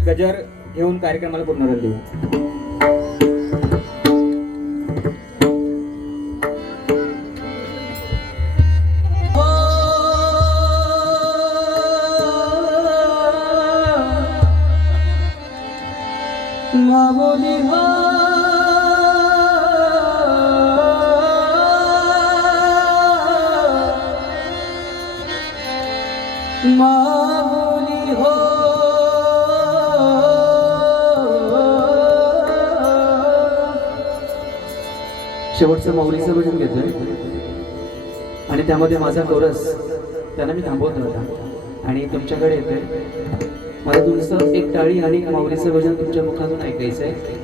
एक गजर घेऊन कार्यक्रमाला पूर्ण देऊ मामोली हो. शेवटचं माऊलीचं भजन घेतलं आणि त्यामध्ये माझा कोरस त्यांना मी थांबवत नव्हता. आणि तुमच्याकडे येते मला तुमचं एक टाळी आणि एक माऊलीचं भजन तुमच्या मुखातून ऐकायचं आहे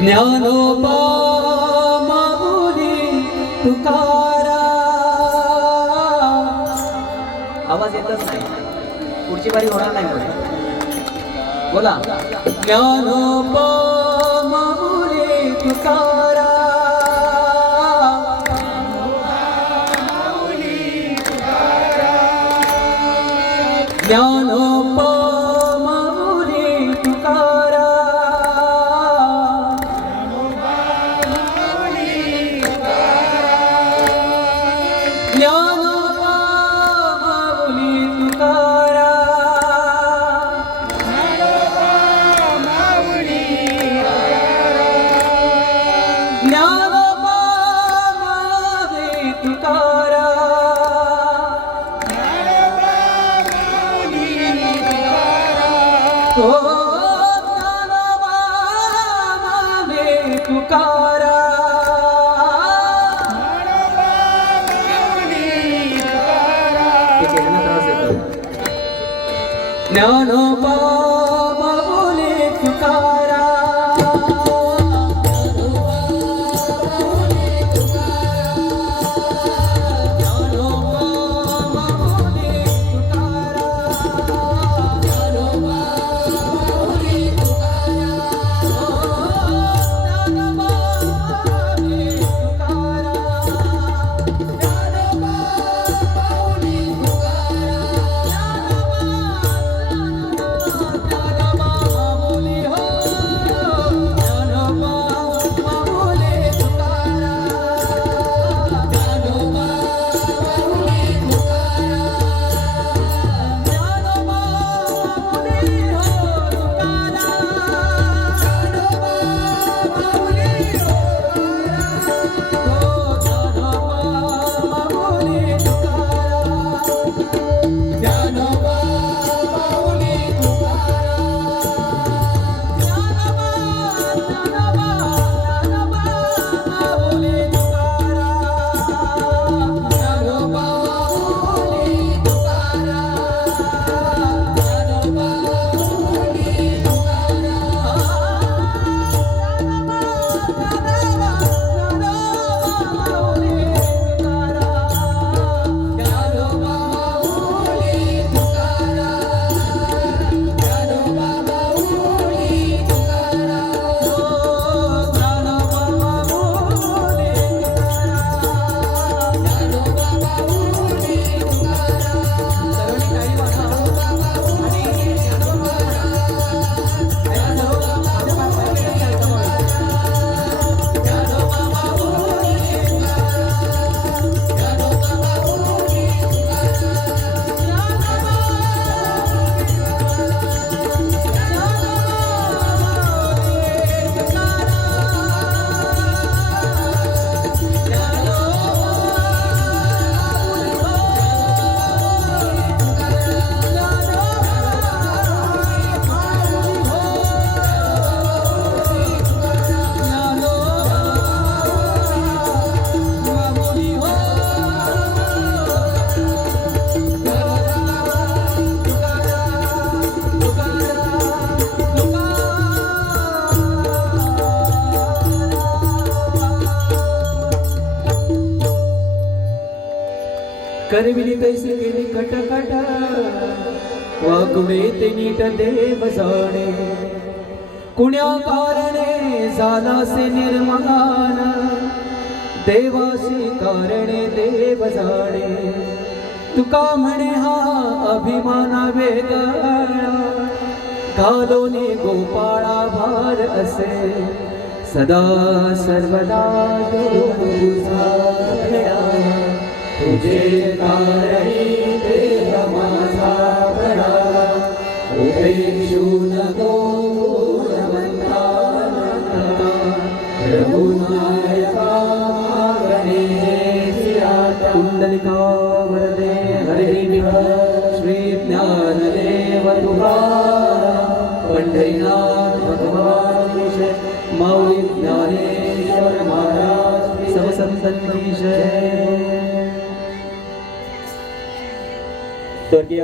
ज्ञानोबा माऊली तुकारा. आवाज येतच नाही. पुढची बारी होणार नाही बोला. ज्ञानोबा माऊली तुकारा ज्ञानोबा माऊली तुकारा ओ करविली तैसे गेली कटकट. वागवे ते नीट देव जाणे. कुण्या कारणे झालासे निर्माण. देवाशी कारणे देव जाणे. तुका म्हणे हा अभिमाना वेगळा घालोनी गोपाळा भार असे. सदा सर्वदा तुझा तुझे कारणी देह माझा बरा उभे शून तो रघुनायका कुंडलिका वरदे हरे श्री ज्ञानदेव तुकाराम पंढरीनाथ भगवान विषय माऊली ज्ञानेश्वर महाराज समसंतांची जय स्वर्गीय